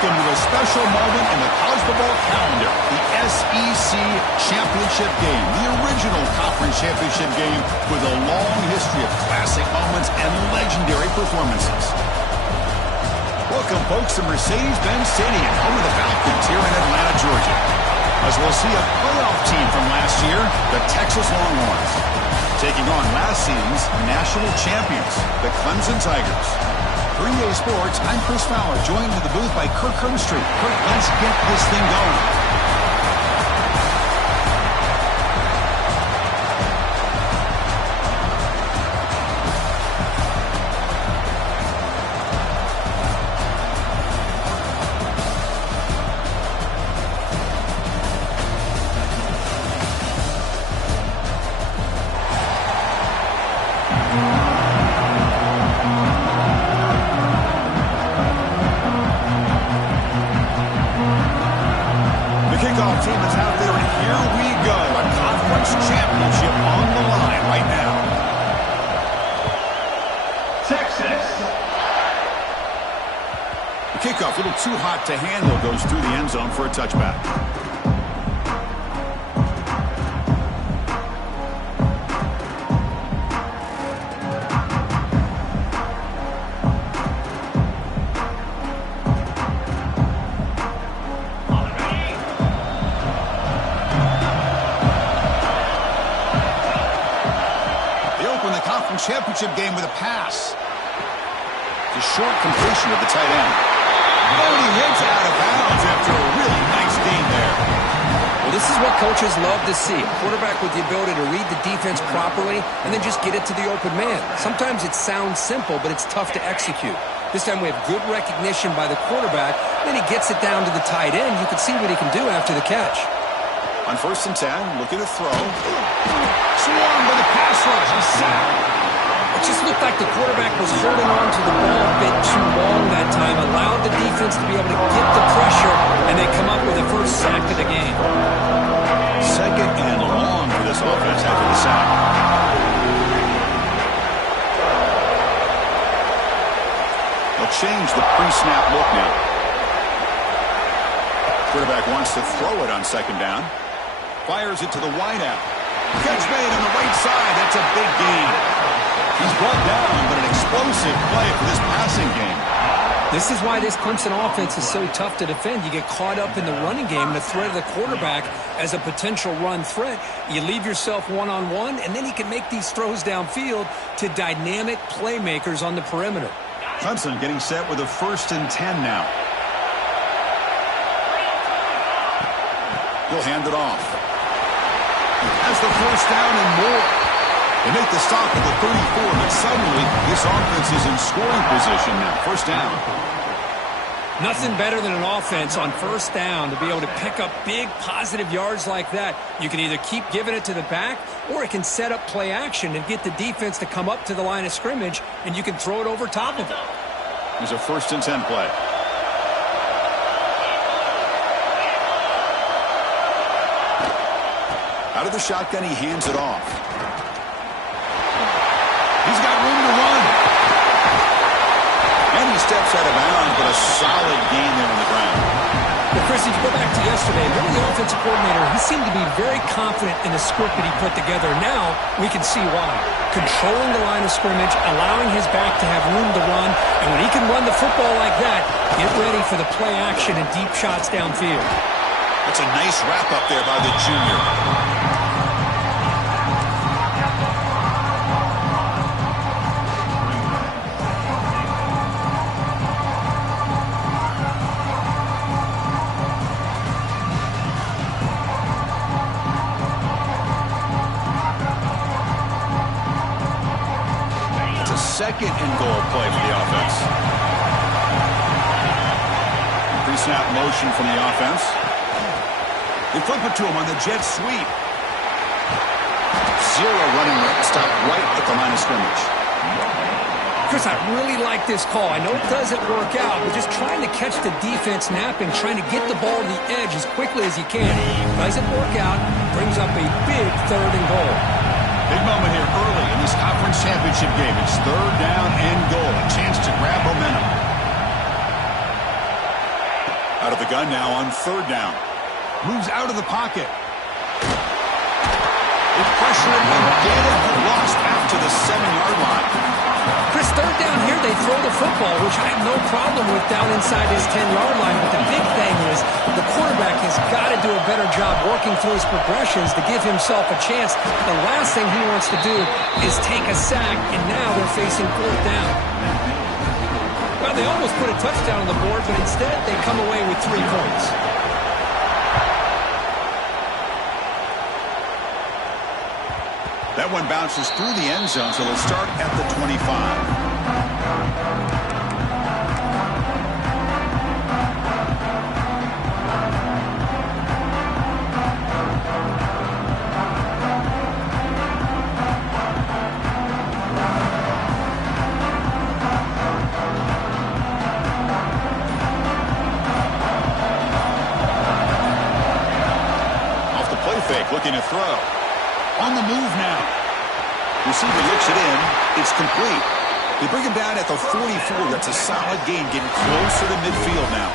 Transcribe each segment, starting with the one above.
welcome to a special moment in the college football calendar, the SEC Championship Game, the original conference championship game with a long history of classic moments and legendary performances. Welcome, folks, to Mercedes-Benz Stadium, home of the Falcons here in Atlanta, Georgia, as we'll see a playoff team from last year, the Texas Longhorns, taking on last season's national champions, the Clemson Tigers. For EA Sports, I'm Chris Fowler, joined in the booth by Kirk Herbstreit. Kirk, let's get this thing going. Kickoff team is out there, and here we go. A conference championship on the line right now. Texas. The kickoff, a little too hot to handle, goes through the end zone for a touchback. Championship game with a pass. The short completion of the tight end. And he hits out of bounds after a really nice game there. Well, this is what coaches love to see. A quarterback with the ability to read the defense properly and then just get it to the open man. Sometimes it sounds simple, but it's tough to execute. This time we have good recognition by the quarterback. Then he gets it down to the tight end. You can see what he can do after the catch. On 1st and 10, looking to throw. Swarmed by the pass rush. A sack. It just looked like the quarterback was holding on to the ball a bit too long that time, allowed the defense to be able to get the pressure, and they come up with the first sack of the game. Second and long for this offense after the sack. They'll change the pre-snap look now. Quarterback wants to throw it on 2nd down. Fires it to the wideout. Catch made on the right side. That's a big gain. He's brought down, but an explosive play for this passing game. This is why this Clemson offense is so tough to defend. You get caught up in the running game and the threat of the quarterback as a potential run threat. You leave yourself one-on-one, and then he can make these throws downfield to dynamic playmakers on the perimeter. Clemson getting set with a 1st and 10 now. He'll hand it off. That's the 1st down and more. They make the stop at the 34, but suddenly this offense is in scoring position now. 1st down. Nothing better than an offense on 1st down to be able to pick up big positive yards like that. You can either keep giving it to the back, or it can set up play action and get the defense to come up to the line of scrimmage, and you can throw it over top of it. There's a 1st and 10 play. Out of the shotgun, he hands it off. He's got room to run. And he steps out of bounds, but a solid gain there on the ground. Well, Chris, if you go back to yesterday, really the offensive coordinator, he seemed to be very confident in the script that he put together. Now we can see why. Controlling the line of scrimmage, allowing his back to have room to run, and when he can run the football like that, get ready for the play action and deep shots downfield. That's a nice wrap up there by the junior. Second and goal play for the offense. Pre-snap motion from the offense. They flip it to him on the jet sweep. Zero running stop right at the line of scrimmage. Chris, I really like this call. I know it doesn't work out, but just trying to catch the defense napping, trying to get the ball to the edge as quickly as you can. Doesn't work out, brings up a big 3rd and goal. Big moment here early in this conference championship game. It's 3rd down and goal. A chance to grab momentum. Out of the gun now on third down. Moves out of the pocket. They pressure him again and lost after the 7-yard line. Chris, third down here, they throw the football, which I have no problem with down inside his 10-yard line. But the big thing is the quarterback has got to do a better job working through his progressions to give himself a chance. The last thing he wants to do is take a sack, and now they're facing fourth down. Well, they almost put a touchdown on the board, but instead they come away with 3 points. That one bounces through the end zone, so they'll start at the 25. Off the play fake, looking to throw. On the move now. Receiver looks it in. It's complete. They bring him down at the 44. That's a solid gain, getting closer to midfield now.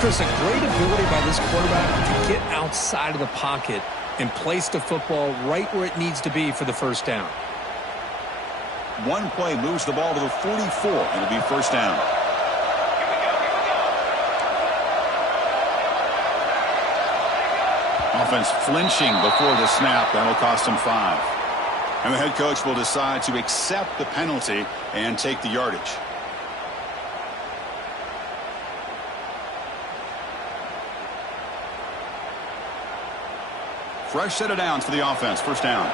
Chris, a great ability by this quarterback to get outside of the pocket and place the football right where it needs to be for the first down. One play moves the ball to the 44. It'll be first down. Offense flinching before the snap. That'll cost him 5. And the head coach will decide to accept the penalty and take the yardage. Fresh set of downs for the offense. First down.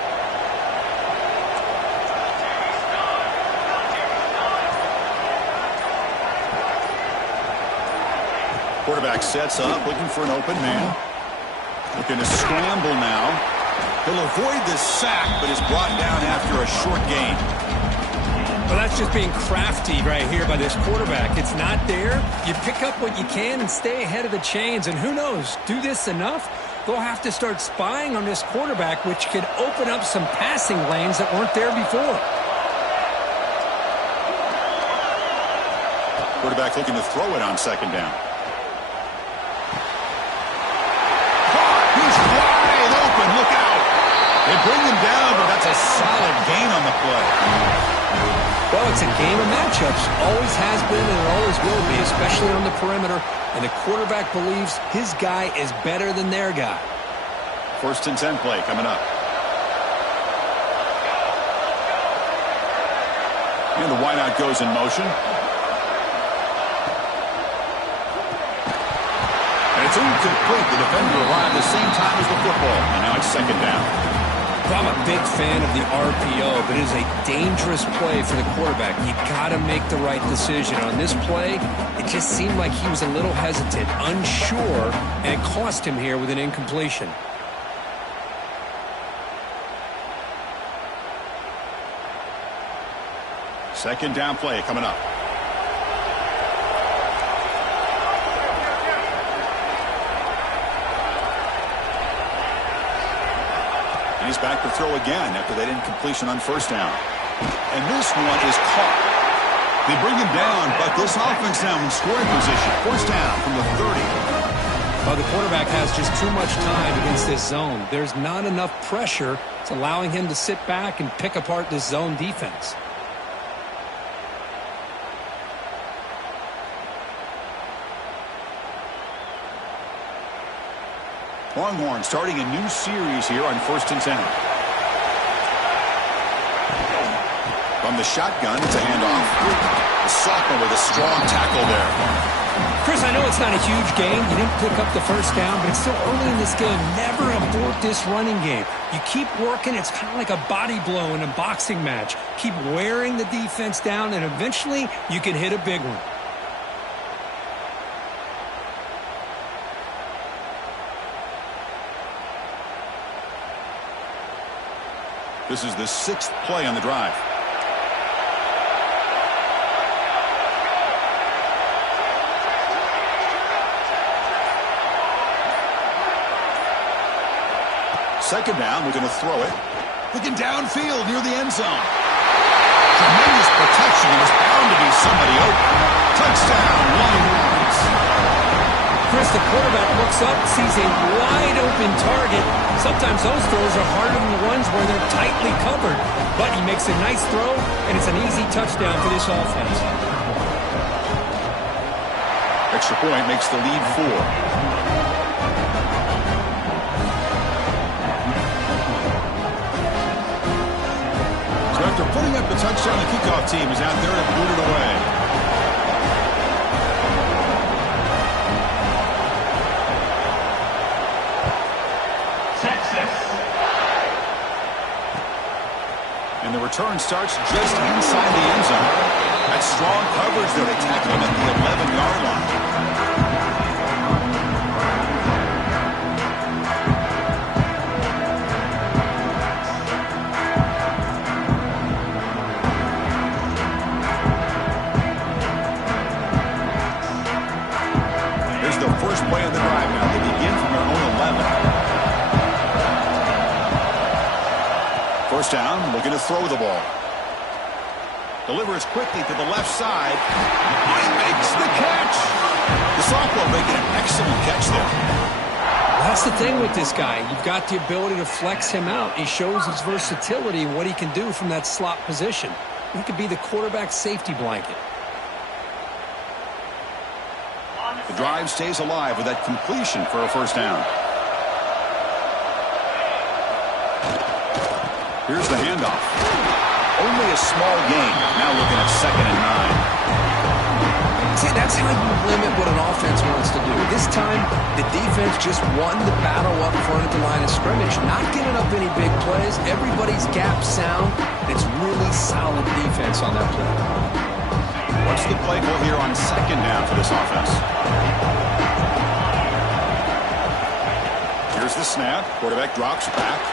Quarterback sets up, looking for an open man. Looking to scramble now. He'll avoid this sack, but is brought down after a short gain. Well, that's just being crafty right here by this quarterback. It's not there. You pick up what you can and stay ahead of the chains. And who knows, do this enough, they'll have to start spying on this quarterback, which could open up some passing lanes that weren't there before. Quarterback looking to throw it on second down. Look out. They bring him down, but that's a solid gain on the play. Well, it's a game of matchups. Always has been and it always will be, especially on the perimeter. And the quarterback believes his guy is better than their guy. First and 10 play coming up. And the wideout goes in motion. It's incomplete. The defender arrived the same time as the football. And now it's second down. Well, I'm a big fan of the RPO, but it is a dangerous play for the quarterback. You got to make the right decision. On this play, it just seemed like he was a little hesitant, unsure, and it cost him here with an incompletion. Second down play coming up. He's back to throw again after that incompletion on first down. And this one is caught. They bring him down, but this offense now in scoring position. First down from the 30. Well, the quarterback has just too much time against this zone. There's not enough pressure. It's allowing him to sit back and pick apart this zone defense. Longhorn starting a new series here on first and 10. From the shotgun, it's a handoff. The sophomore with a strong tackle there. Chris, I know it's not a huge game. You didn't pick up the first down, but it's still early in this game. Never abort this running game. You keep working. It's kind of like a body blow in a boxing match. Keep wearing the defense down, and eventually you can hit a big one. This is the 6th play on the drive. Second down, we're going to throw it. Looking downfield near the end zone. Tremendous protection. There's bound to be somebody open. Touchdown, Longhorns. Chris, the quarterback looks up, sees a wide-open target. Sometimes those throws are harder than the ones where they're tightly covered. But he makes a nice throw, and it's an easy touchdown for this offense. Extra point makes the lead 4. So after putting up the touchdown, the kickoff team is out there to boot it away. And the return starts just inside the end zone. That's strong coverage there. They tackle him at the 11-yard line. Here's the first play of the drive now. They begin from their own 11. First down, looking to throw the ball. Delivers quickly to the left side. He makes the catch. The sophomore making an excellent catch there. That's the thing with this guy. You've got the ability to flex him out. He shows his versatility and what he can do from that slot position. He could be the quarterback safety blanket. The drive stays alive with that completion for a first down. Here's the handoff. Only a small gain. Now looking at 2nd and 9. See, that's how you limit what an offense wants to do. This time, the defense just won the battle up front at the line of scrimmage. Not giving up any big plays. Everybody's gap sound. It's really solid defense on that play. What's the play call here on 2nd down for this offense? Here's the snap. Quarterback drops back.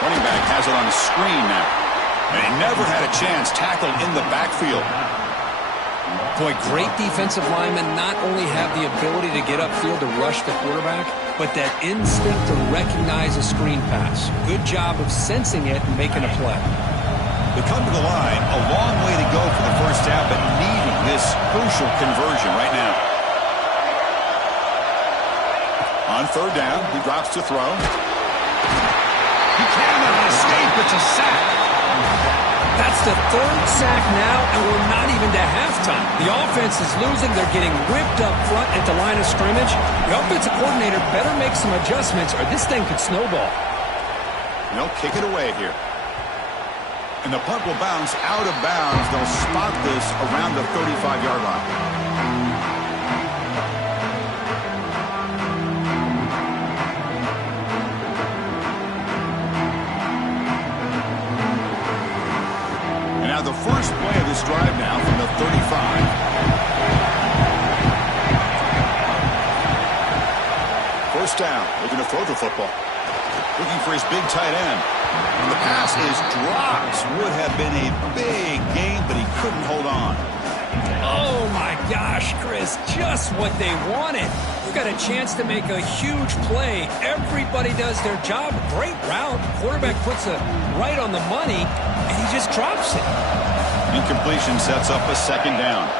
Running back has it on the screen now. And he never had a chance tackled in the backfield. Boy, great defensive linemen not only have the ability to get upfield to rush the quarterback, but that instinct to recognize a screen pass. Good job of sensing it and making a play. They come to the line, a long way to go for the first down, but needing this crucial conversion right now. On 3rd down, he drops to throw. He cannot escape. It's a sack. That's the 3rd sack now, and we're not even to halftime. The offense is losing. They're getting whipped up front at the line of scrimmage. The offensive coordinator better make some adjustments, or this thing could snowball. They'll kick it away here. And the punt will bounce out of bounds. They'll spot this around the 35-yard line. The first play of this drive now from the 35. First down, looking to throw the football. Looking for his big tight end. And the pass is dropped. Would have been a big gain, but he couldn't hold on. Oh, my gosh, Chris, just what they wanted. You got a chance to make a huge play. Everybody does their job. Great route. Quarterback puts it right on the money, and he just drops it. Incompletion sets up a 2nd down.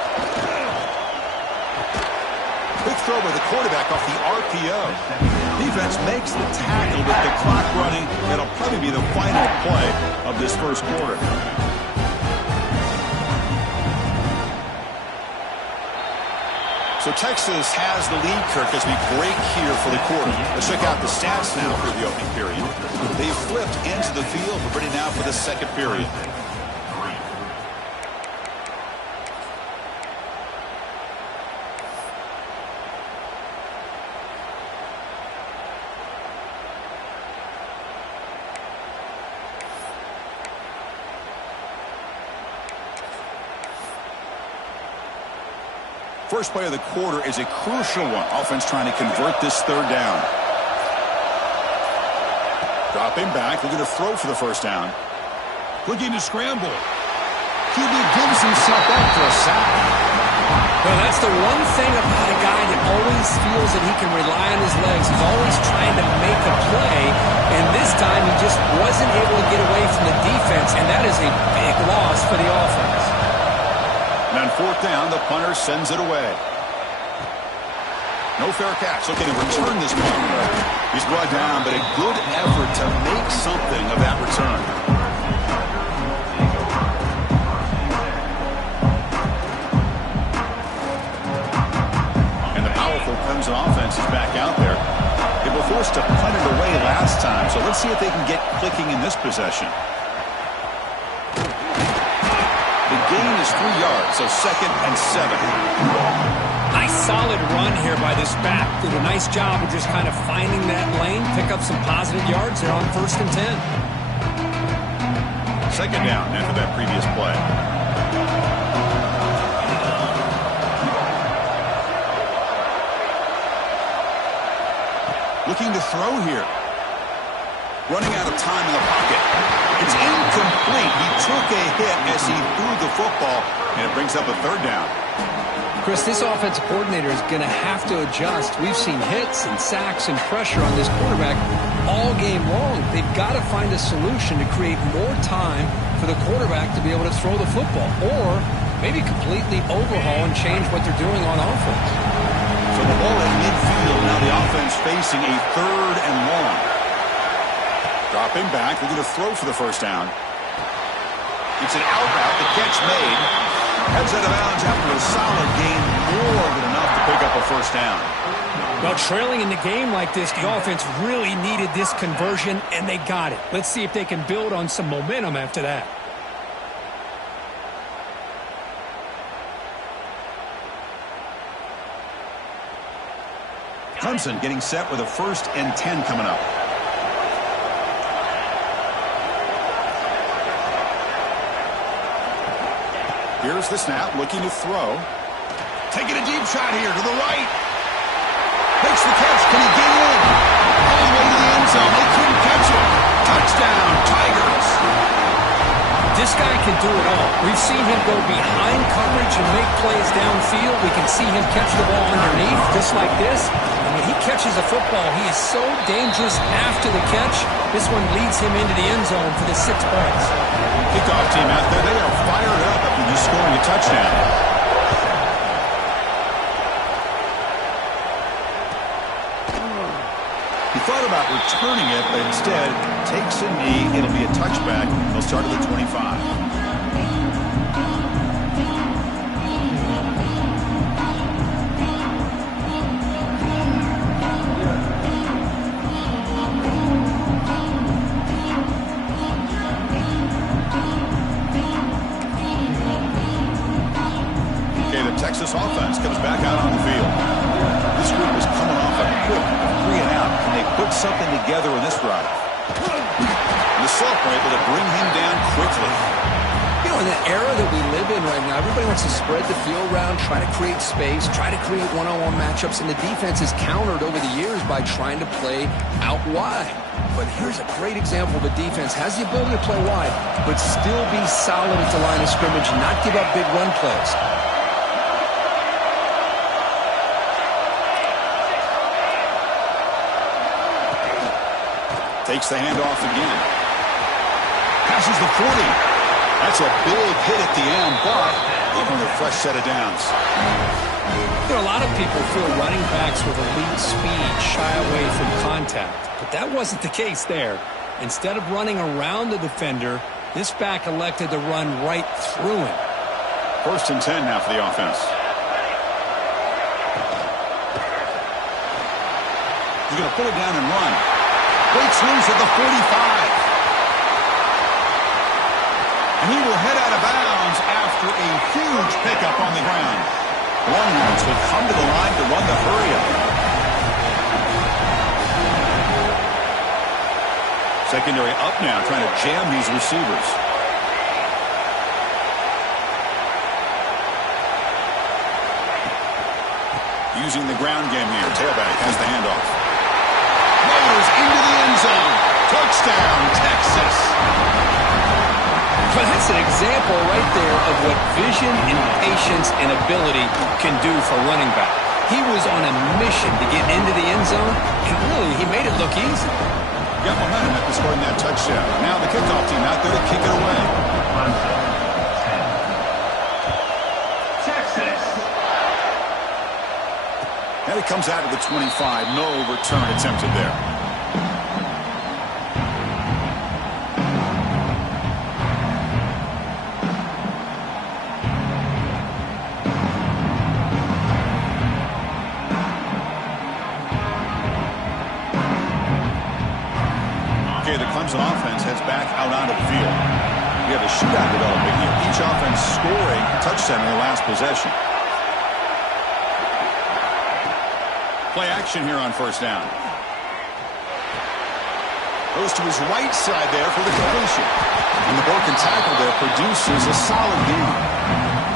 Quick throw by the quarterback off the RPO. Defense makes the tackle with the clock running. That'll probably be the final play of this first quarter. So Texas has the lead, Kirk, as we break here for the quarter. Let's check out the stats now for the opening period. They've flipped into the field. We're ready now for the 2nd period. First play of the quarter is a crucial one. Offense trying to convert this 3rd down. Dropping back, looking to throw for the first down. Looking to scramble. QB gives himself up for a sack. Well, that's the one thing about a guy that always feels that he can rely on his legs. He's always trying to make a play, and this time he just wasn't able to get away from the defense, and that is a big loss for the offense. And on 4th down, the punter sends it away. No fair catch. Looking to return this one. He's brought down, but a good effort to make something of that return. And the powerful Clemson offense is back out there. They were forced to punt it away last time, so let's see if they can get clicking in this possession. The gain is 3 yards, so 2nd and 7. Nice solid run here by this back. Did a nice job of just kind of finding that lane, pick up some positive yards there on 1st and 10. 2nd down after that previous play. Looking to throw here. Running out of time in the pocket. It's incomplete. He took a hit as he threw the football, and it brings up a 3rd down. Chris, this offensive coordinator is going to have to adjust. We've seen hits and sacks and pressure on this quarterback all game long. They've got to find a solution to create more time for the quarterback to be able to throw the football, or maybe completely overhaul and change what they're doing on offense. So the ball at midfield. Now the offense facing a 3rd and long. Dropping back, looking to throw for the 1st down. It's an out route, the catch made. Heads out of bounds after a solid gain, more than enough to pick up a 1st down. Well, trailing in the game like this, the offense really needed this conversion, and they got it. Let's see if they can build on some momentum after that. Clemson getting set with a 1st and 10 coming up. Here's the snap, looking to throw. Taking a deep shot here to the right. Makes the catch. Can he get in? All the way to the end zone. They couldn't catch him. Touchdown, Tigers. This guy can do it all. We've seen him go behind coverage and make plays downfield. We can see him catch the ball underneath, just like this. And when he catches a football, he is so dangerous after the catch. This one leads him into the end zone for the 6 points. Kickoff team out there, they are fired up after just scoring a touchdown. He thought about returning it, but instead takes a knee. It'll be a touchback. He'll start at the 25. Texas offense comes back out on the field. This group is coming off a quick 3 and out. Can they put something together in this drive? And the Silk were able to bring him down quickly. You know, in the era that we live in right now, everybody wants to spread the field around, try to create space, try to create one-on-one matchups, and the defense is countered over the years by trying to play out wide. But here's a great example of a defense has the ability to play wide, but still be solid at the line of scrimmage, not give up big run plays. Takes the handoff again. Passes the 40. That's a big hit at the end, but even a fresh set of downs. You know, a lot of people feel running backs with elite speed shy away from contact, but that wasn't the case there. Instead of running around the defender, this back elected to run right through him. 1st and 10 now for the offense. He's going to put it down and run. Breaks loose at the 45. And he will head out of bounds after a huge pickup on the ground. Longhorns will come to the line to run the hurry-up. Secondary up now, trying to jam these receivers. Using the ground game here. Tailback has the handoff. Into the end zone. Touchdown, Texas. But that's an example right there of what vision and patience and ability can do for a running back. He was on a mission to get into the end zone, and really, he made it look easy. Got momentum after scoring that touchdown. Now the kickoff team out there to kick it away. And it comes out of the 25. No return attempted there. Okay, the Clemson offense heads back out onto the field. We have a shootout developing here. Each offense scoring a touchdown in their last possession. Play action here on first down. Goes to his right side there for the completion. And the broken tackle there produces a solid gain.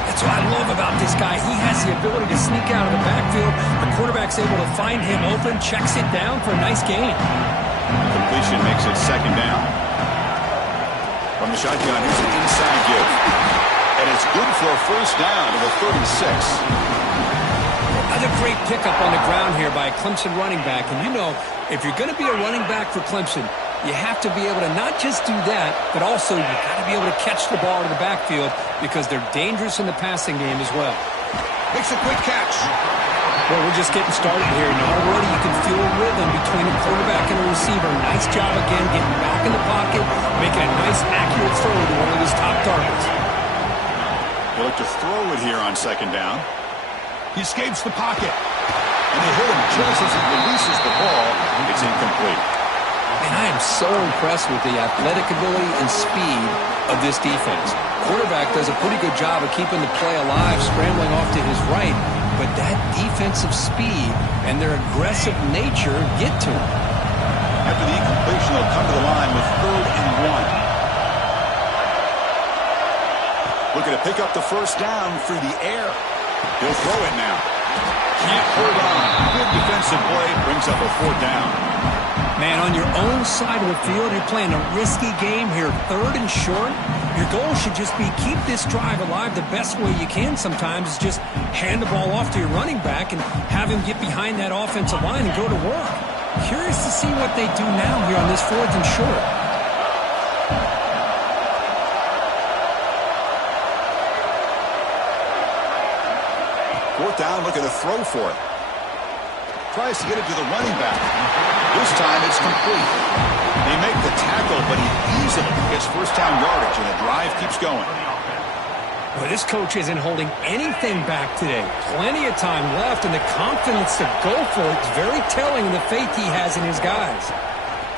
That's what I love about this guy. He has the ability to sneak out of the backfield. The quarterback's able to find him open, checks it down for a nice gain. Completion makes it second down. From the shotgun, here's an inside give. And it's good for a first down to the 36. Another great pickup on the ground here by a Clemson running back. And you know, if you're going to be a running back for Clemson, you have to be able to not just do that, but also you've got to be able to catch the ball in the backfield because they're dangerous in the passing game as well. Makes a quick catch. Well, we're just getting started here, and already you can feel a rhythm between the quarterback and the receiver. Nice job again getting back in the pocket, making a nice, accurate throw to one of his top targets. They look to throw it here on second down. He escapes the pocket. And they hit him just as he releases the ball. It's incomplete. And I am so impressed with the athletic ability and speed of this defense. Quarterback does a pretty good job of keeping the play alive, scrambling off to his right. But that defensive speed and their aggressive nature get to him. After the incompletion, they'll come to the line with 3rd and 1. Looking to pick up the first down through the air. He'll throw it now. Can't hold on. Good defensive play. Brings up a 4th down. Man, on your own side of the field, you're playing a risky game here. 3rd and short. Your goal should just be keep this drive alive the best way you can sometimes is just hand the ball off to your running back and have him get behind that offensive line and go to work. Curious to see what they do now here on this 4th and short. Fourth down, looking to throw for it. Tries to get it to the running back. This time it's complete. They make the tackle, but he easily gets first down yardage, and the drive keeps going. Well, this coach isn't holding anything back today. Plenty of time left, and the confidence to go for it is very telling of the faith he has in his guys.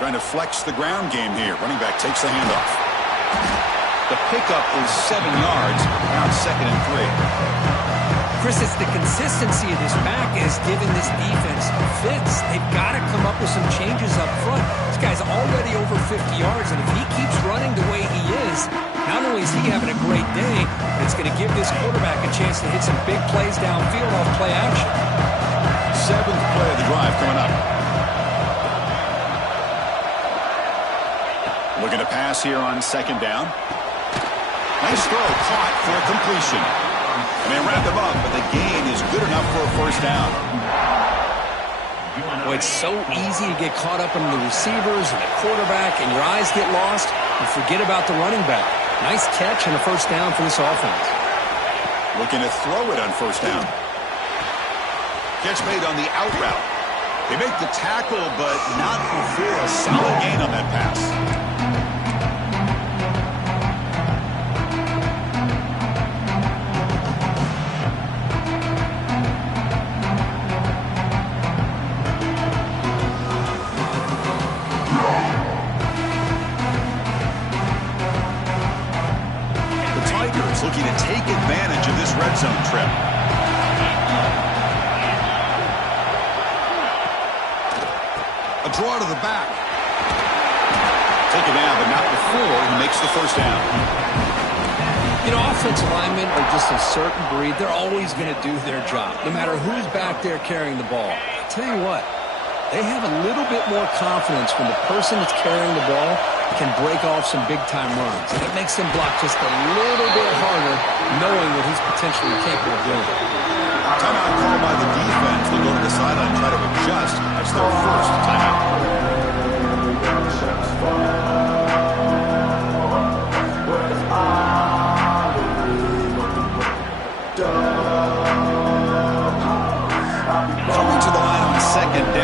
Trying to flex the ground game here. Running back takes the handoff. The pickup is 7 yards, around 2nd and 3. Chris, it's the consistency of this back is giving this defense fits. They've got to come up with some changes up front. This guy's already over 50 yards, and if he keeps running the way he is, not only is he having a great day, but it's going to give this quarterback a chance to hit some big plays downfield off play action. 7th play of the drive coming up. Looking to pass here on second down. Nice throw, caught for a completion. And they wrap him up, but the gain is good enough for a first down. Well, it's so easy to get caught up in the receivers and the quarterback, and your eyes get lost, and forget about the running back. Nice catch and a first down for this offense. Looking to throw it on first down. Catch made on the out route. They make the tackle, but not before a solid gain on that pass. Looking to take advantage of this red zone trip. A draw to the back. Taken down, but not before he makes the first down. You know, offensive linemen are just a certain breed. They're always going to do their job, no matter who's back there carrying the ball. I'll tell you what, they have a little bit more confidence when the person that's carrying the ball can break off some big-time runs. And it makes them block just a little bit harder, knowing what he's potentially capable of doing. Timeout called by the defense. They'll go to the sideline and try to adjust. That's their first timeout. Coming to the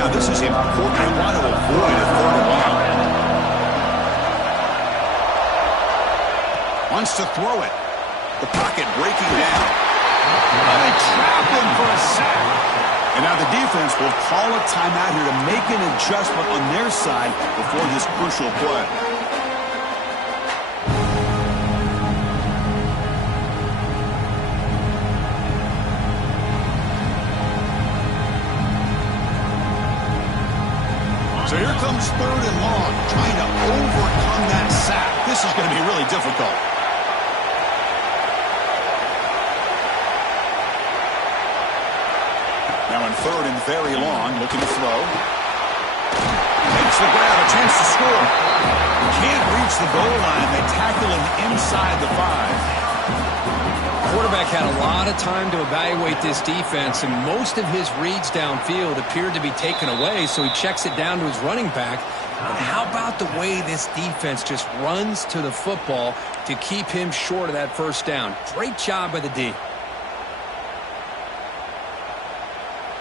down. This is important. They want to avoid a 3rd and long. Wants to throw it. The pocket breaking down. Oh, they trap him for a sack. And now the defense will call a timeout here to make an adjustment on their side before this crucial play. So here comes 3rd and long, trying to overcome that sack. This is going to be really difficult. Now in 3rd and very long, looking to throw. Makes the grab, a chance to score. Can't reach the goal line. They tackle him inside the 5. Quarterback had a lot of time to evaluate this defense, and most of his reads downfield appeared to be taken away, so he checks it down to his running back. And how about the way this defense just runs to the football to keep him short of that 1st down? Great job by the D.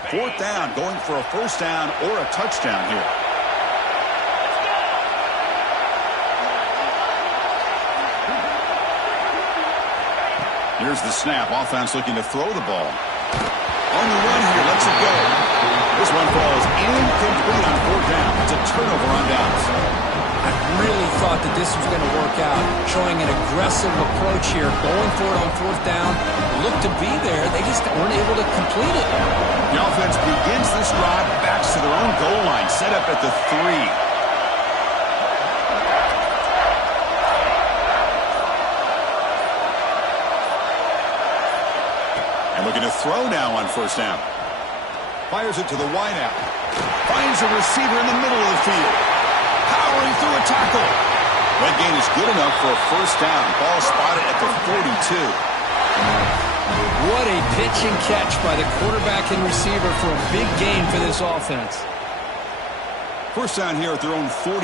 4th down, going for a 1st down or a touchdown here. Here's the snap. Offense looking to throw the ball. On the run here, lets it go. This one falls incomplete on 4th down. It's a turnover on downs. I really thought that this was going to work out, showing an aggressive approach here, going for it on 4th down. Looked to be there. They just weren't able to complete it. The offense begins this drive, backs to their own goal line, set up at the 3. Looking to throw now on 1st down. Fires it to the wideout. Finds a receiver in the middle of the field. Powering through a tackle. That gain is good enough for a 1st down. Ball spotted at the 42. What a pitch and catch by the quarterback and receiver for a big gain for this offense. 1st down here at their own 42.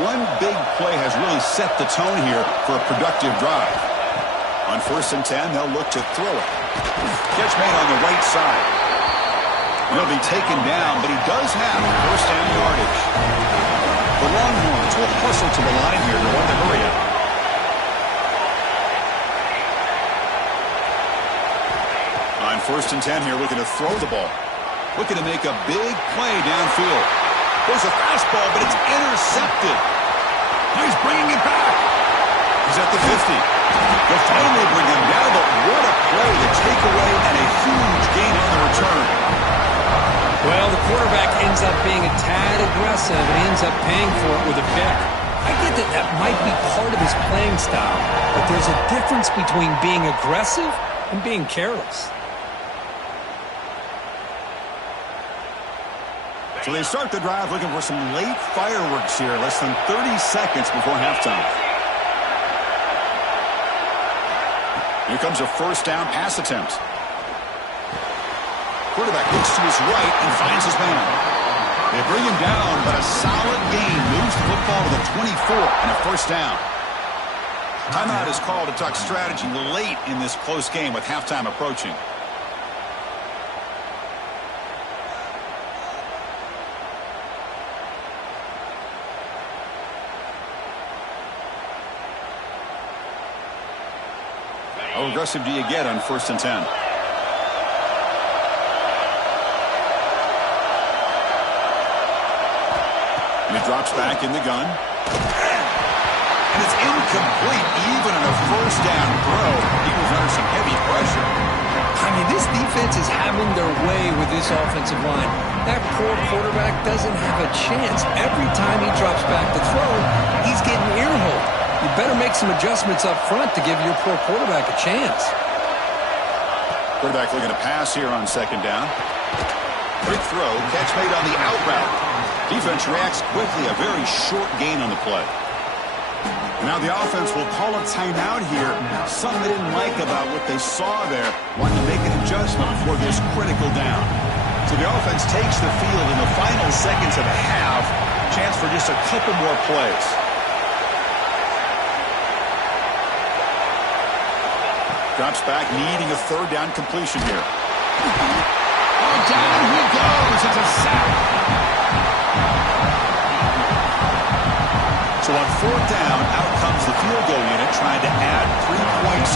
One big play has really set the tone here for a productive drive. On 1st and 10, they'll look to throw it. Catch made on the right side. He'll be taken down, but he does have 1st down yardage. The Longhorns will hustle to the line here to run the hurry up. On 1st and 10 here, looking to throw the ball. Looking to make a big play downfield. Goes a fastball, but it's intercepted. Now he's bringing it back. He's at the 50. They'll finally bring him down, but what a play to take away and a huge gain on the return. Well, the quarterback ends up being a tad aggressive and ends up paying for it with a pick. I get that that might be part of his playing style, but there's a difference between being aggressive and being careless. So they start the drive looking for some late fireworks here, less than 30 seconds before halftime. Here comes a 1st down pass attempt. Quarterback looks to his right and finds his man. They bring him down, but a solid gain moves the football to the 24 and a 1st down. Timeout is called to talk strategy late in this close game with halftime approaching. How aggressive do you get on 1st and 10? And he drops back in the gun. And it's incomplete, even on a 1st down throw. He was under some heavy pressure. I mean, this defense is having their way with this offensive line. That poor quarterback doesn't have a chance. Every time he drops back to throw, he's getting ear-holed. You better make some adjustments up front to give your poor quarterback a chance. Quarterback looking to pass here on 2nd down. Quick throw, catch made on the out route. Defense reacts quickly, a very short gain on the play. Now the offense will call a timeout here. Something they didn't like about what they saw there. Wanting to make an adjustment for this critical down. So the offense takes the field in the final seconds of the half. Chance for just a couple more plays. Drops back, needing a 3rd down completion here. Oh, down he goes. It's a sack.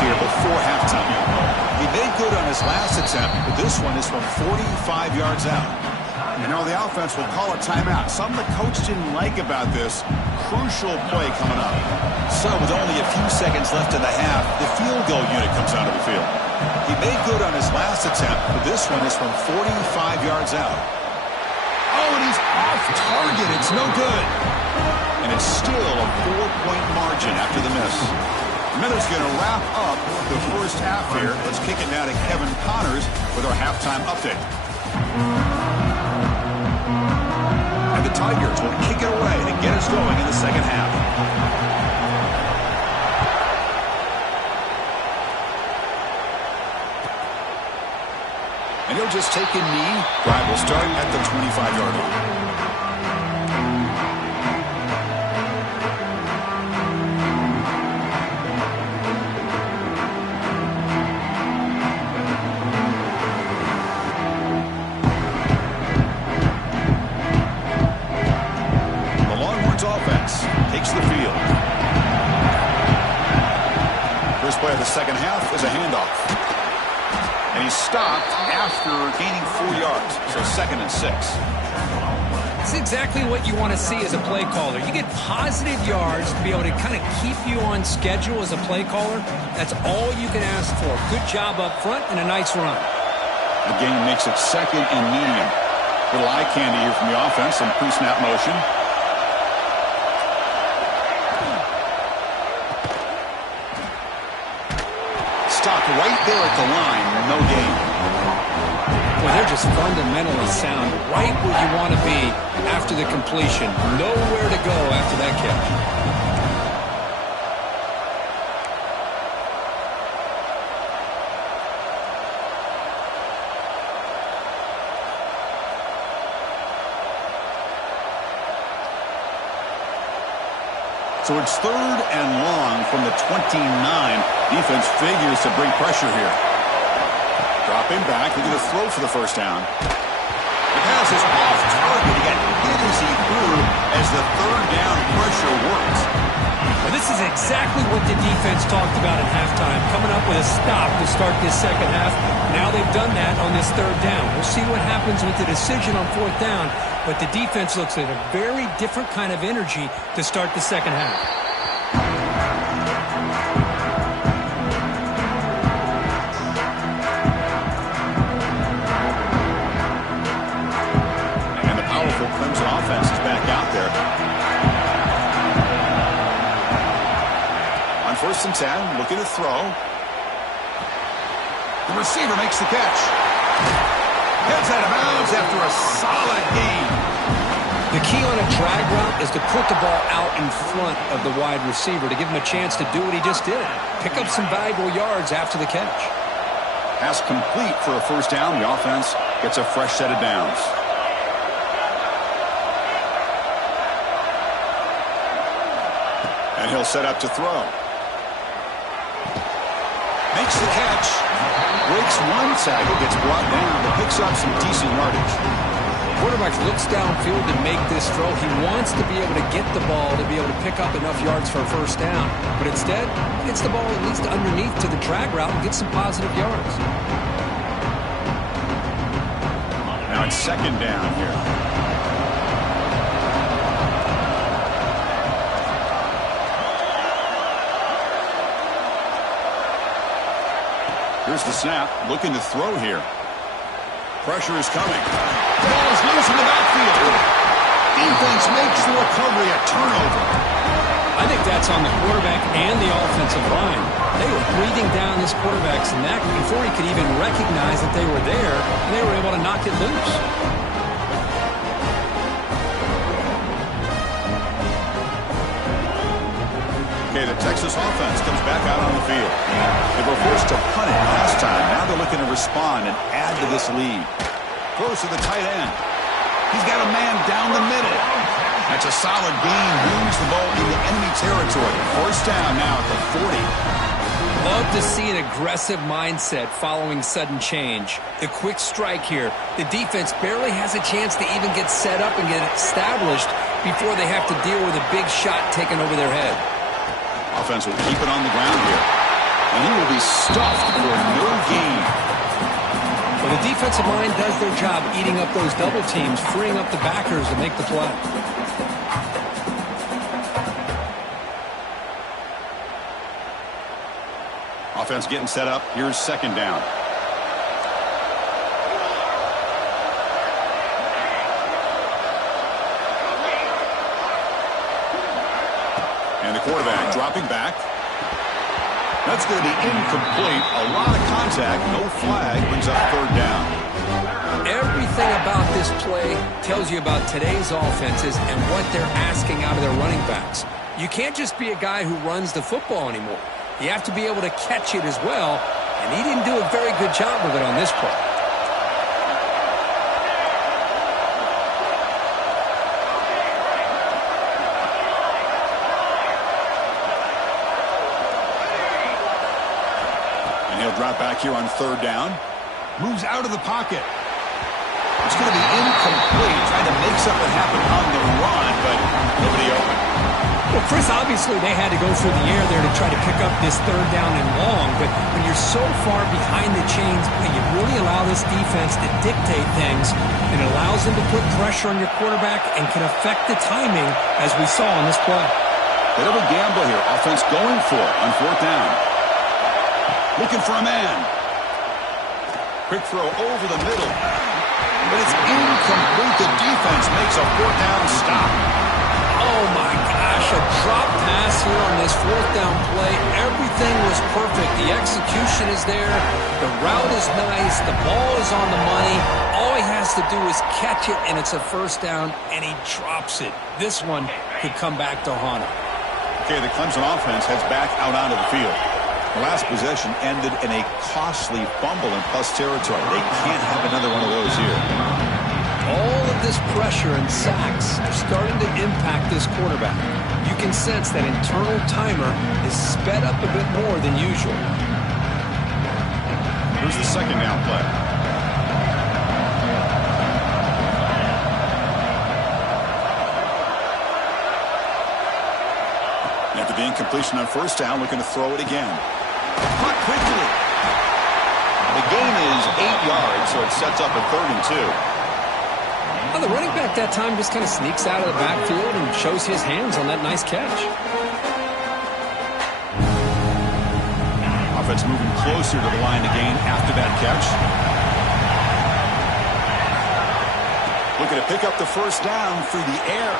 here before halftime. He made good on his last attempt, but this one is from 45 yards out. You know, the offense will call a timeout. Something the coach didn't like about this. Crucial play coming up. So with only a few seconds left in the half, the field goal unit comes onto the field. He made good on his last attempt, but this one is from 45 yards out. Oh, and he's off target. It's no good. And it's still a 4-point margin after the miss. Miller's going to wrap up the first half here. Let's kick it now to Kevin Connors with our halftime update. And the Tigers will kick it away to get us going in the second half. And he'll just take a knee. Drive will start at the 25-yard line. Takes the field. First play of the second half is a handoff. And he's stopped after gaining 4 yards. So 2nd and 6. It's exactly what you want to see as a play caller. You get positive yards to be able to kind of keep you on schedule as a play caller. That's all you can ask for. Good job up front and a nice run. The game makes it 2nd and medium. Little eye candy here from the offense and pre-snap motion. Stopped right there at the line. No gain. Well, they're just fundamentally sound. Right where you want to be after the completion. Nowhere to go after that catch. So it's 3rd and long from the 29. Defense figures to bring pressure here. Dropping back. They're going to throw for the first down. The pass is off target. He got hit as he threw as the 3rd down pressure works. Well, this is exactly what the defense talked about at halftime. Coming up with a stop to start this second half. Now they've done that on this 3rd down. We'll see what happens with the decision on 4th down. But the defense looks at a very different kind of energy to start the second half. And the powerful Crimson offense is back out there. On 1st and 10, looking to throw. The receiver makes the catch. Gets out of bounds after a solid gain. The key on a drag route is to put the ball out in front of the wide receiver to give him a chance to do what he just did. Pick up some valuable yards after the catch. Pass complete for a first down. The offense gets a fresh set of downs. And he'll set up to throw. Makes the catch. Breaks one tackle, gets brought down, but picks up some decent yardage. Quarterback looks downfield to make this throw. He wants to be able to get the ball to be able to pick up enough yards for a first down. But instead, he gets the ball at least underneath to the drag route and gets some positive yards. Now it's 2nd down here. Here's the snap, looking to throw here. Pressure is coming. The ball is loose in the backfield. Defense makes the recovery a turnover. I think that's on the quarterback and the offensive line. They were breathing down this quarterback's neck before he could even recognize that they were there, and they were able to knock it loose. Okay, the Texas offense comes back out on the field. They were forced to punt it last time. Now they're looking to respond and add to this lead. Close to the tight end. He's got a man down the middle. That's a solid gain. Moves the ball into enemy territory. First down now at the 40. Love to see an aggressive mindset following sudden change. The quick strike here. The defense barely has a chance to even get set up and get established before they have to deal with a big shot taken over their head. Offense will keep it on the ground here. And he will be stuffed for no gain. Well, the defensive line does their job eating up those double teams, freeing up the backers to make the play. Offense getting set up. Here's second down. And the quarterback dropping back. That's going to be incomplete. A lot of contact. No flag. Brings up third down. Everything about this play tells you about today's offenses and what they're asking out of their running backs. You can't just be a guy who runs the football anymore. You have to be able to catch it as well, and he didn't do a very good job of it on this play. And he'll drop back here on third down. Moves out of the pocket. It's going to be incomplete. Trying to make something happen on the run, but nobody open. Well, Chris, obviously they had to go through the air there to try to pick up this third down and long, but when you're so far behind the chains, you really allow this defense to dictate things, and it allows them to put pressure on your quarterback and can affect the timing, as we saw on this play. Bit of a gamble here. Offense going for it on fourth down. Looking for a man. Quick throw over the middle. But it's incomplete. The defense makes a fourth down stop. Oh, my gosh, a drop pass here on this fourth down play. Everything was perfect. The execution is there. The route is nice. The ball is on the money. All he has to do is catch it, and it's a first down, and he drops it. This one could come back to haunt him. Okay, the Clemson offense heads back out onto the field. The last possession ended in a costly fumble in plus territory. They can't have another one of those here. All of this pressure and sacks are starting to impact this quarterback. You can sense that internal timer is sped up a bit more than usual. Here's the second down play. After the incompletion on first down, looking to throw it again. Caught quickly. The gain is 8 yards, so it sets up a 3rd and 2. Well, the running back that time just kind of sneaks out of the backfield and shows his hands on that nice catch. Offense moving closer to the line to gain after that catch. Looking to pick up the first down through the air.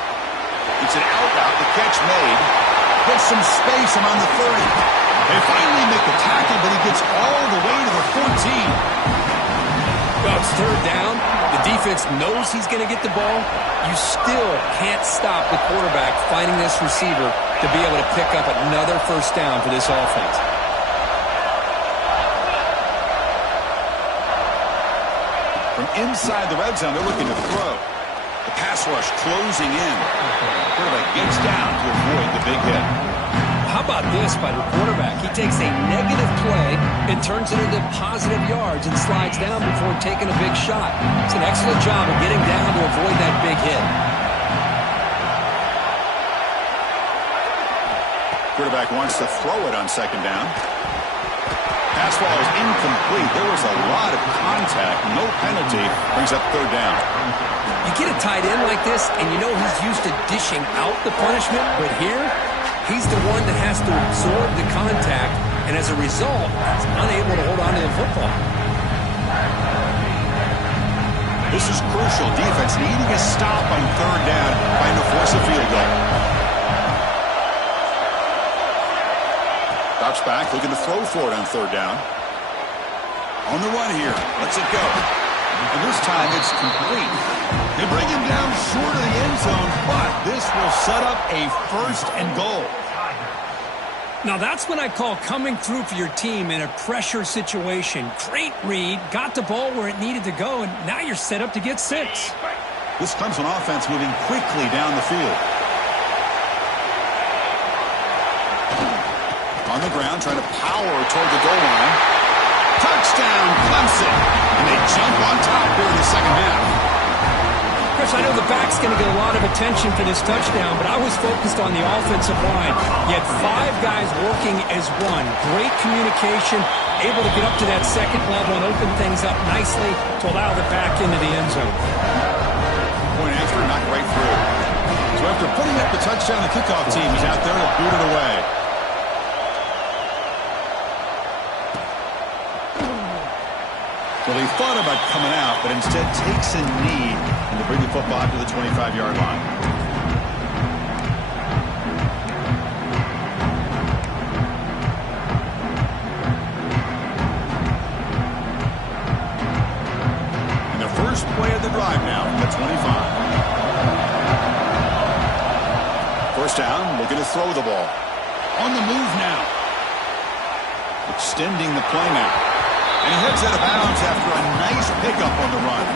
It's an out route. The catch made. Gets some space around the 30. They finally make the tackle, but he gets all the way to the 14. Well, it's third down. The defense knows he's going to get the ball. You still can't stop the quarterback finding this receiver to be able to pick up another first down for this offense. From inside the red zone, they're looking to throw. The pass rush closing in. Quarterback gets down to avoid the big hit. How about this by the quarterback? He takes a negative play and turns it into positive yards and slides down before taking a big shot. It's an excellent job of getting down to avoid that big hit. Quarterback wants to throw it on second down. Pass ball is incomplete. There was a lot of contact. No penalty. Brings up third down. You get a tight end like this, and you know he's used to dishing out the punishment, but here, he's the one that has to absorb the contact, and as a result, he's unable to hold on to the football. This is crucial. Defense needing a stop on third down, trying to force a field goal. Drops back, looking to throw for it on third down. On the run here. Lets it go. And this time it's complete. They bring him down short of the end zone, but this will set up a 1st and goal. Now that's what I call coming through for your team in a pressure situation. Great read, got the ball where it needed to go, and now you're set up to get 6. This Clemson offense moving quickly down the field. On the ground, trying to power toward the goal line. Touchdown, Clemson! And they jump on top here in the second half. Chris, I know the back's going to get a lot of attention for this touchdown, but I was focused on the offensive line. You had 5 guys working as one. Great communication, able to get up to that second level and open things up nicely to allow the back into the end zone. Point after, knocked right through. So after putting up the touchdown, the kickoff team is out there to boot it away. Well, he thought about coming out, but instead takes a knee and to bring the football to the 25-yard line. And the first play of the drive now from the 25. First down, looking to throw the ball. On the move now. Extending the play now. And he heads out of bounds after a nice pickup on the run.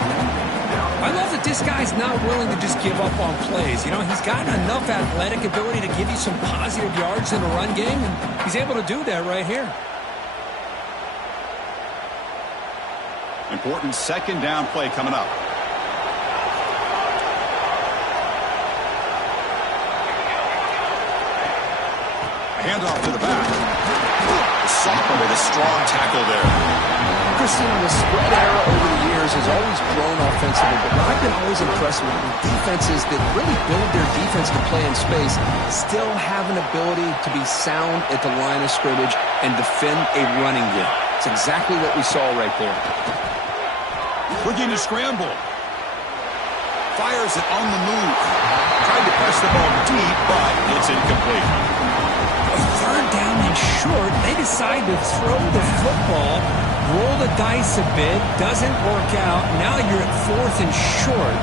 I love that this guy's not willing to just give up on plays. You know, he's got enough athletic ability to give you some positive yards in the run game, and he's able to do that right here. Important second down play coming up. A handoff to the back. Sophomore with a strong tackle there. Christine, the spread era over the years has always grown offensively, but what I've been always impressed with defenses that really build their defense to play in space still have an ability to be sound at the line of scrimmage and defend a running game. It's exactly what we saw right there. Looking to scramble. Fires it on the move. Tried to press the ball deep, but it's incomplete. Third down and short, they decide to throw the football, roll the dice a bit, doesn't work out. Now you're at 4th and short.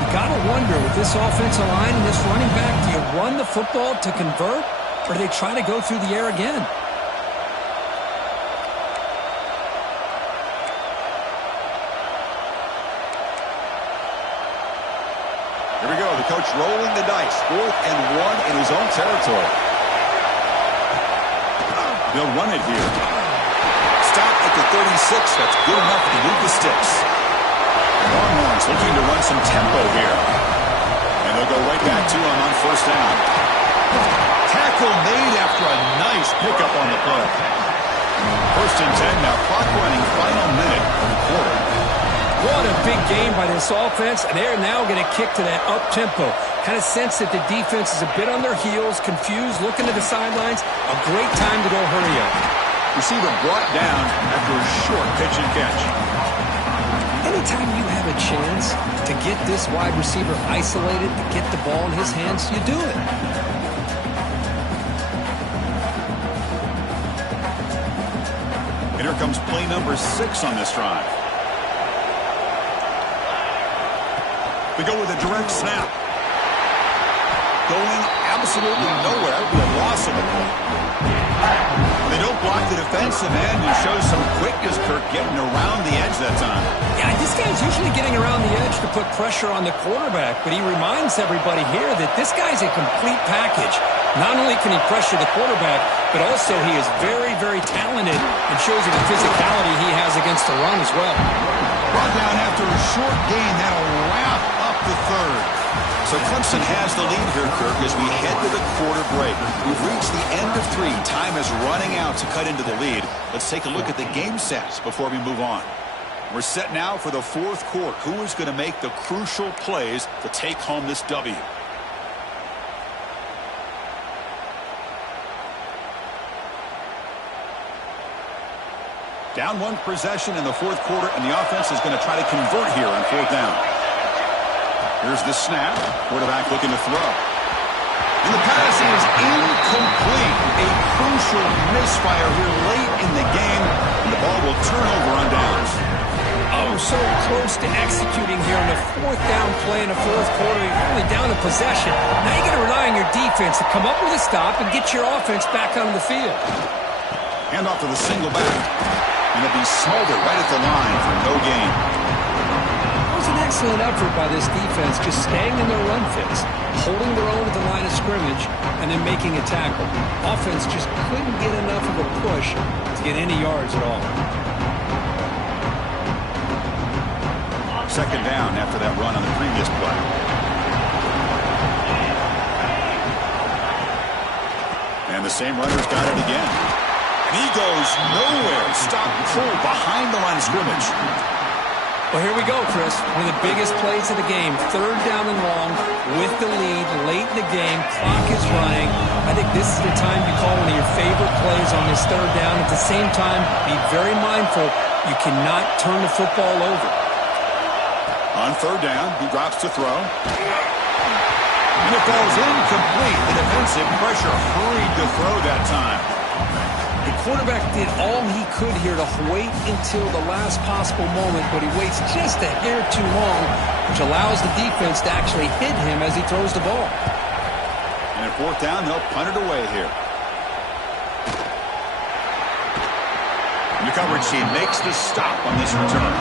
You got to wonder, with this offensive line and this running back, do you run the football to convert, or do they try to go through the air again? Here we go, the coach rolling the dice. 4th and 1 in his own territory. They'll run it here. Stop at the 36. That's good enough to move the sticks. Longhorns looking to run some tempo here. And they'll go right back to him on first down. Tackle made after a nice pickup on the play. First and 10 now. Clock running, final minute of the quarter. What a big game by this offense, and they're now going to kick to that up-tempo. Kind of sense that the defense is a bit on their heels, confused, looking to the sidelines. A great time to go hurry up. Receiver brought down after a short pitch and catch. Anytime you have a chance to get this wide receiver isolated, to get the ball in his hands, you do it. And here comes play number 6 on this drive. We go with a direct snap. Going absolutely nowhere with a loss of the ball. They don't block the defensive end and show some quickness, Kirk, getting around the edge that time. Yeah, this guy's usually getting around the edge to put pressure on the quarterback, but he reminds everybody here that this guy's a complete package. Not only can he pressure the quarterback, but also he is very, very talented and shows you the physicality he has against the run as well. Brought down after a short gain. That'll wrap up the third. So Clemson has the lead here, Kirk, as we head to the quarter break. We've reached the end of 3. Time is running out to cut into the lead. Let's take a look at the game sets before we move on. We're set now for the 4th quarter. Who is going to make the crucial plays to take home this W? Down 1 possession in the 4th quarter, and the offense is going to try to convert here on 4th down. Here's the snap. Quarterback looking to throw. And the pass is incomplete. A crucial misfire here late in the game, and the ball will turn over on downs. Oh, so close to executing here on the 4th down play in the 4th quarter. You're only down a possession. Now you got to rely on your defense to come up with a stop and get your offense back onto the field. Hand off to the single back. And it'll be smothered right at the line for no gain. It was an excellent effort by this defense, just staying in their run fits, holding their own at the line of scrimmage, and then making a tackle. Offense just couldn't get enough of a push to get any yards at all. second down after that run on the previous play. And the same runner's got it again. And he goes nowhere. Stop pull behind the line of scrimmage. Well, here we go, Chris. One of the biggest plays of the game. Third down and long with the lead late in the game. Clock is running. I think this is the time you call one of your favorite plays on this third down. At the same time, be very mindful. You cannot turn the football over. On third down, he drops to throw. And it falls incomplete. The defensive pressure hurried to throw that time. The quarterback did all he could here to wait until the last possible moment, but he waits just a hair too long, which allows the defense to actually hit him as he throws the ball. And at fourth down, they'll punt it away here. And the coverage team makes the stop on this return.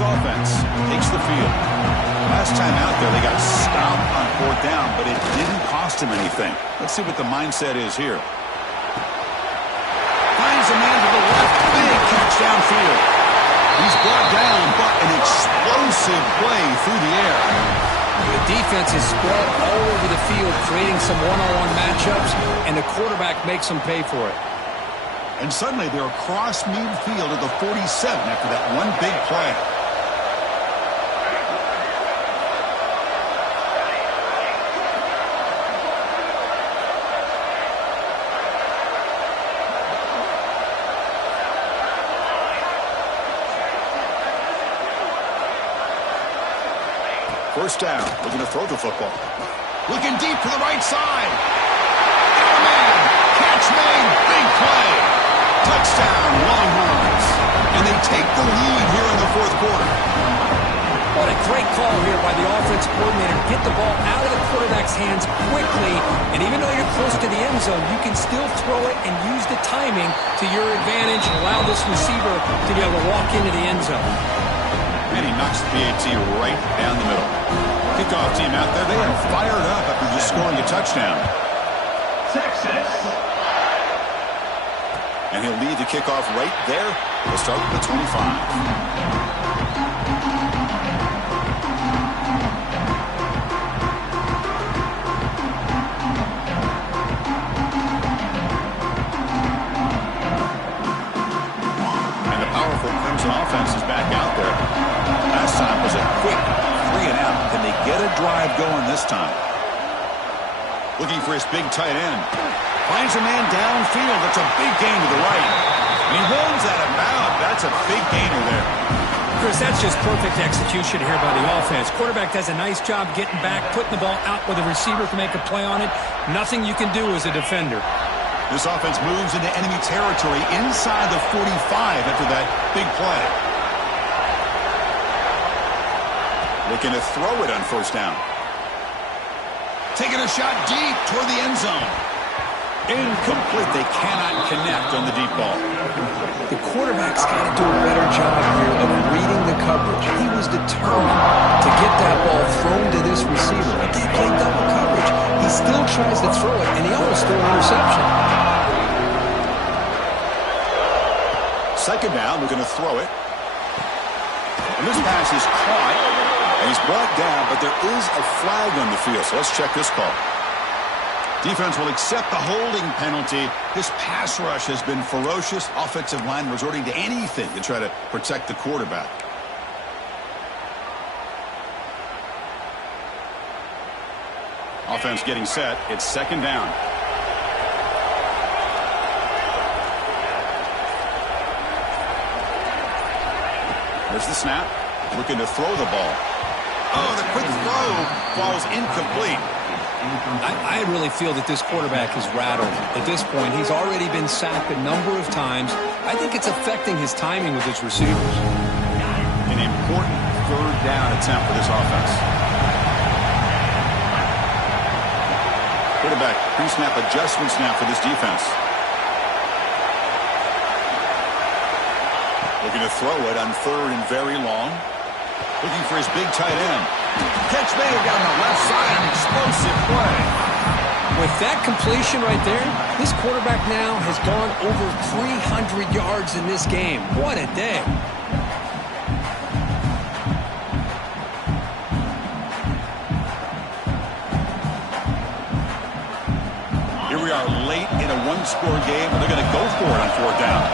Offense takes the field. Last time out there, they got stopped on fourth down, but it didn't cost him anything. Let's see what the mindset is here. Finds a man to the left. Big catch downfield. He's brought down, but an explosive play through the air. The defense is spread all over the field, creating some one-on-one matchups, and the quarterback makes them pay for it. And suddenly they're across midfield at the 47 after that one big play. First down, looking to throw the football. Looking deep to the right side. Oh, man. Catch made. Big play. Touchdown, Longhorns. And they take the lead here in the fourth quarter. What a great call here by the offensive coordinator. Get the ball out of the quarterback's hands quickly. And even though you're close to the end zone, you can still throw it and use the timing to your advantage and allow this receiver to be able to walk into the end zone. And he knocks the PAT right down the middle. Kickoff team out there, they are fired up after just scoring a touchdown. Texas. And he'll lead the kickoff right there. We'll start with the 25. Offense is back out there. Last time was a quick 3 and out. Can they get a drive going this time? Looking for his big tight end. Finds a man downfield. That's a big gain to the right. And he runs out of bounds. That's a big gainer there. Chris, that's just perfect execution here by the offense. Quarterback does a nice job getting back, putting the ball out where the receiver can make a play on it. Nothing you can do as a defender. This offense moves into enemy territory inside the 45 after that big play. Looking to throw it on first down. Taking a shot deep toward the end zone. Incomplete. They cannot connect on the deep ball. The quarterback's got to do a better job here of reading the coverage. He was determined to get that ball thrown to this receiver, but they played double coverage. He still tries to throw it, and he almost threw an interception. Second down, we're going to throw it. And this pass is caught, and he's brought down, but there is a flag on the field, so let's check this call. Defense will accept the holding penalty. This pass rush has been ferocious. Offensive line resorting to anything to try to protect the quarterback. Offense getting set. It's second down. There's the snap. Looking to throw the ball. Oh, the quick throw falls incomplete. I really feel that this quarterback is rattled. At this point, he's already been sacked a number of times. I think it's affecting his timing with his receivers. An important third down attempt for this offense. Quarterback pre-snap adjustments now for this defense. Looking to throw it on third and very long. Looking for his big tight end. Catch made down the left side. An explosive play. With that completion right there, this quarterback now has gone over 300 yards in this game. What a day. Here we are late in a one-score game, and they're going to go for it on fourth down.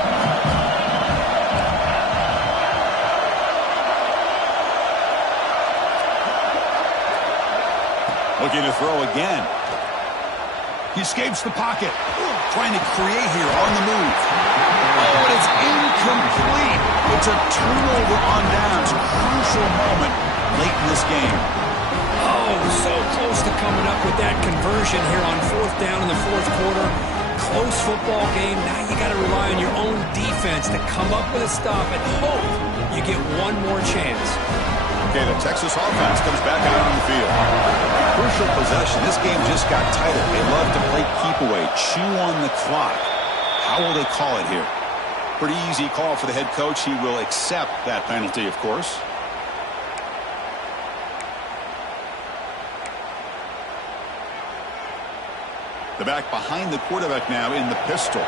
Looking to throw again. He escapes the pocket. Trying to create here on the move. Oh, and it's incomplete. It's a turnover on downs. Crucial moment late in this game. Oh, so close to coming up with that conversion here on fourth down in the fourth quarter. Close football game. Now you got to rely on your own defense to come up with a stop and hope you get one more chance. Okay, the Texas offense comes back out on the field. Crucial possession. This game just got tighter. They love to play keep away, chew on the clock. How will they call it here? Pretty easy call for the head coach. He will accept that penalty, of course. The back behind the quarterback now in the pistol.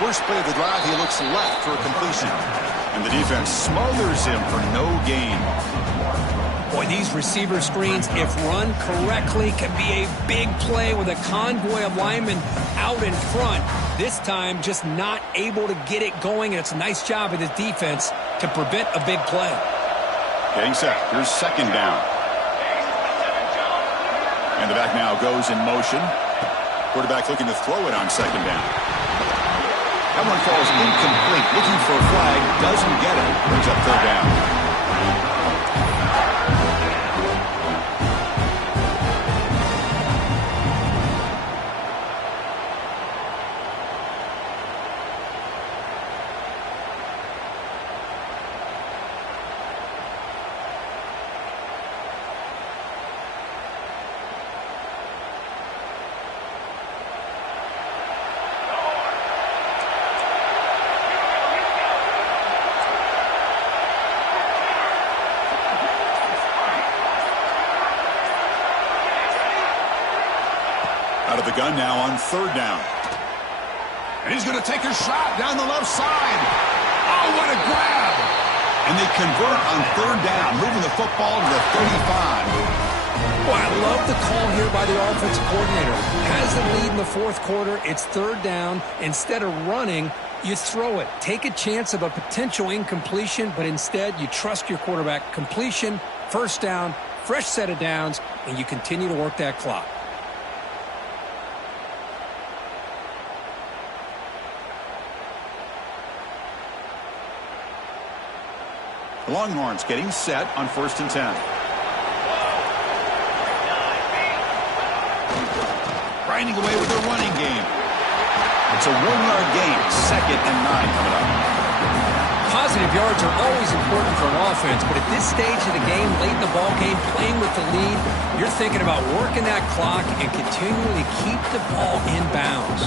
First play of the drive, he looks left for a completion. And the defense smothers him for no gain. Boy, these receiver screens, if run correctly, can be a big play with a convoy of linemen out in front. This time, just not able to get it going, and it's a nice job of the defense to prevent a big play. Getting set. Here's second down. And the back now goes in motion. Quarterback looking to throw it on second down. That one falls incomplete. Looking for a flag. Doesn't get it. Brings up third down. Out of the gun now on third down. And he's going to take a shot down the left side. Oh, what a grab. And they convert on third down, moving the football to the 35. Well, I love the call here by the offensive coordinator. Has the lead in the fourth quarter. It's third down. Instead of running, you throw it. Take a chance of a potential incompletion, but instead you trust your quarterback. Completion, first down, fresh set of downs, and you continue to work that clock. The Longhorns getting set on 1st and 10. Grinding away with their running game. It's a 1-yard gain. 2nd and 9 coming up. Positive yards are always important for an offense, but at this stage of the game, late in the ball game, playing with the lead, you're thinking about working that clock and continuing to keep the ball in bounds.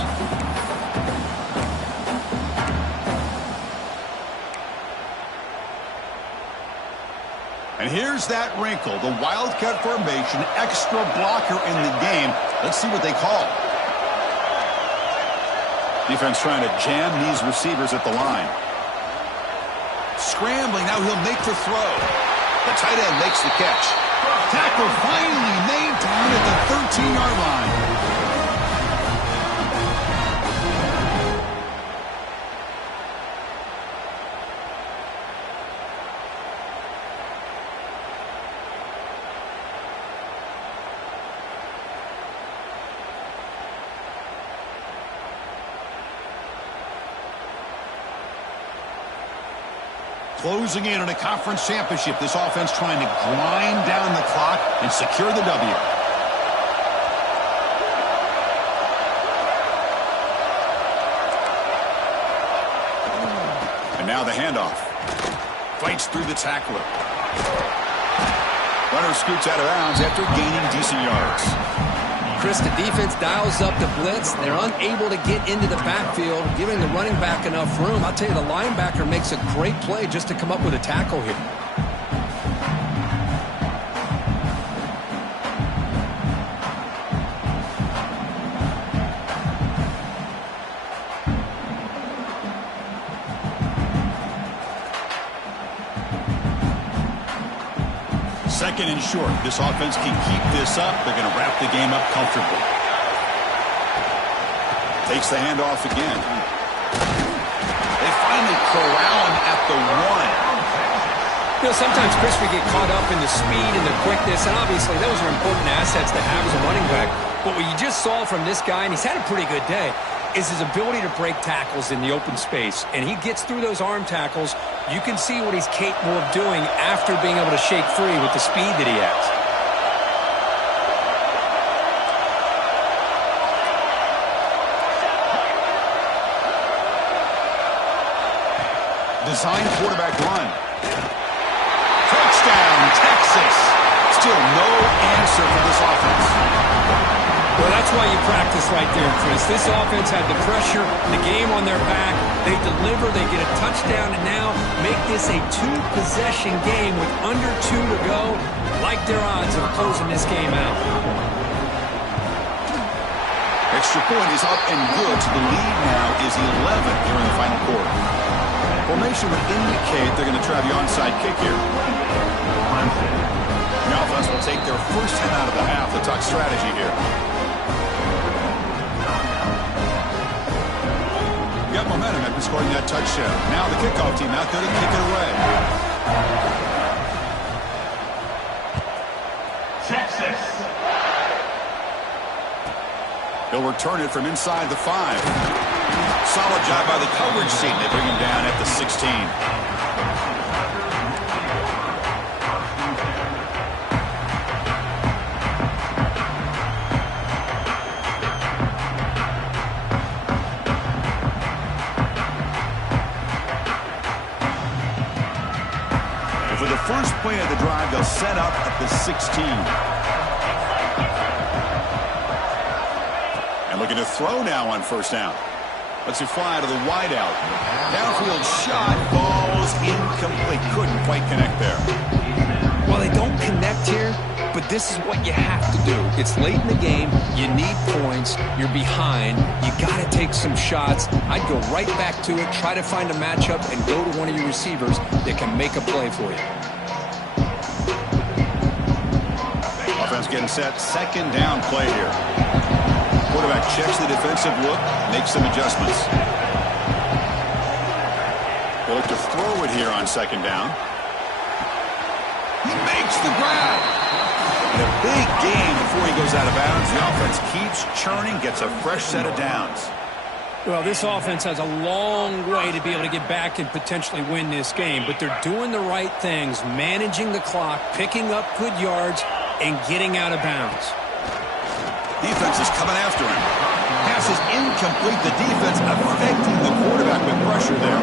And here's that wrinkle, the Wildcat formation, extra blocker in the game. Let's see what they call. Defense trying to jam these receivers at the line. Scrambling, now he'll make the throw. The tight end makes the catch. Tackle finally made down at the 13-yard line. Closing in on a conference championship, this offense trying to grind down the clock and secure the W. And now the handoff. Fights through the tackler. Runner scoots out of bounds after gaining decent yards. Chris, the defense dials up the blitz. They're unable to get into the backfield, giving the running back enough room. I'll tell you, the linebacker makes a great play just to come up with a tackle here. Second and short. This offense can keep this up. They're going to wrap the game up comfortably. Takes the handoff again. They finally corral him at the 1. You know, sometimes, Chris, we get caught up in the speed and the quickness, and obviously those are important assets to have as a running back. But what you just saw from this guy, and he's had a pretty good day, is his ability to break tackles in the open space. And he gets through those arm tackles. You can see what he's capable of doing after being able to shake free with the speed that he has. Design quarterback run. Touchdown, Texas. Still no answer for this offense. Well, that's why you practice right there, Chris. This offense had the pressure, the game on their back. They deliver, they get a touchdown, and now make this a 2-possession game with under 2 to go. Like their odds of closing this game out. Extra point is up and good. So the lead now is 11 here in the final quarter. Formation would indicate they're going to try the onside kick here. The offense will take their first 10 out of the half. The talk strategy here. Got momentum after scoring that touchdown. Now the kickoff team out there to kick it away. Texas. He'll return it from inside the 5. Solid job by the coverage team. They bring him down at the 16. For the first play of the drive, they'll set up at the 16. And looking to throw now on first down. Lets it fly to the wideout. Downfield shot falls incomplete. Couldn't quite connect there. Well, they don't connect here, but this is what you have to do. It's late in the game. You need points. You're behind. You got to take some shots. I'd go right back to it, try to find a matchup, and go to one of your receivers that can make a play for you. Offense getting set. Second down play here. Quarterback checks the defensive look, makes some adjustments. They'll look to throw it here on second down. He makes the grab. And a big gain before he goes out of bounds. The offense keeps churning, gets a fresh set of downs. Well, this offense has a long way to be able to get back and potentially win this game, but they're doing the right things, managing the clock, picking up good yards, and getting out of bounds. Defense is coming after him. Pass is incomplete. The defense affecting the quarterback with pressure there.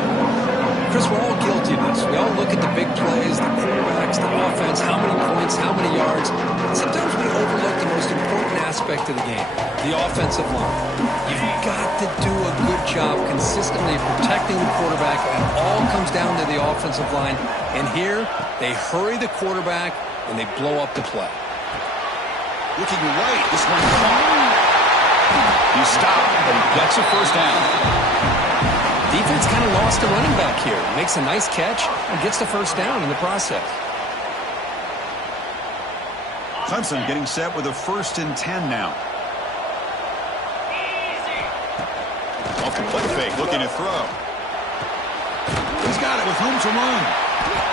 Chris, we're all guilty of this. We all look at the big plays, the quarterbacks, the offense, how many points, how many yards. Sometimes we overlook the most important aspect of the game, the offensive line. You've got to do a good job consistently protecting the quarterback, and it all comes down to the offensive line. And here, they hurry the quarterback, and they blow up the play. Looking right, this one caught. He stopped, but he gets a first down. Defense kind of lost a running back here. Makes a nice catch and gets the first down in the process. Clemson getting set with a 1st and 10 now. Off the play fake, looking to throw. He's got it with room to run.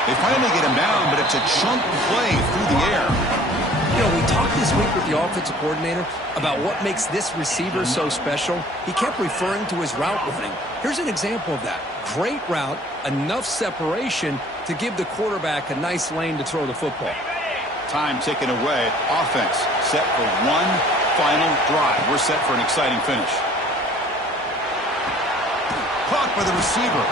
They finally get him down, but it's a chunk play through the air. You know, we talked this week with the offensive coordinator about what makes this receiver so special. He kept referring to his route running. Here's an example of that. Great route, enough separation to give the quarterback a nice lane to throw the football. Time ticking away. Offense set for one final drive. We're set for an exciting finish. Caught by the receiver.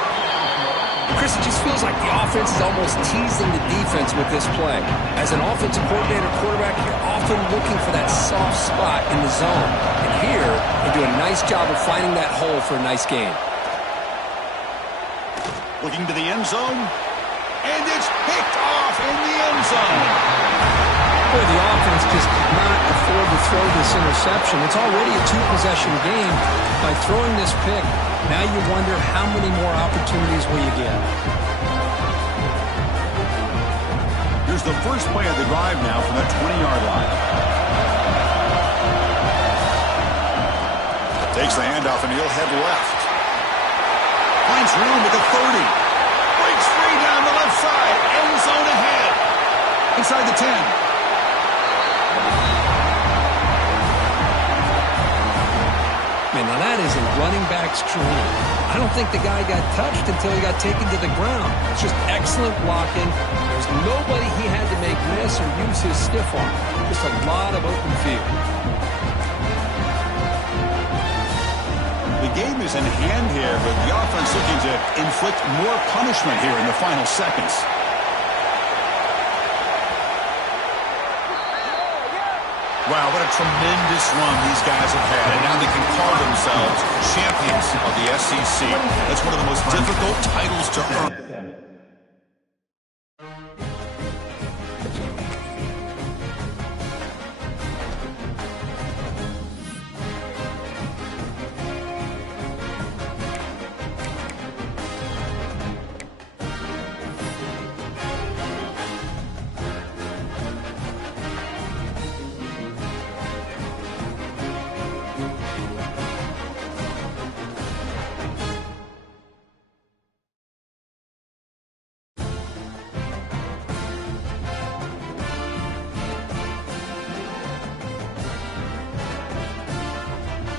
Chris, it just feels like the offense is almost teasing the defense with this play. As an offensive coordinator, quarterback, you're often looking for that soft spot in the zone. And here, they do a nice job of finding that hole for a nice gain. Looking to the end zone, and it's picked off in the end zone. Boy, the offense just could not afford to throw this interception. It's already a two-possession game. By throwing this pick, now you wonder how many more opportunities will you get. Here's the first play of the drive now from the 20-yard line. Takes the handoff, and he'll head left. Finds room at the 30. Breaks free down the left side. End zone ahead. Inside the 10. Man, now that is a running back's dream. I don't think the guy got touched until he got taken to the ground. It's just excellent blocking. There's nobody he had to make miss or use his stiff arm. Just a lot of open field. The game is in hand here, but the offense looking to inflict more punishment here in the final seconds. Wow, what a tremendous run these guys have had, and now they can call themselves champions of the SEC. That's one of the most difficult titles to earn.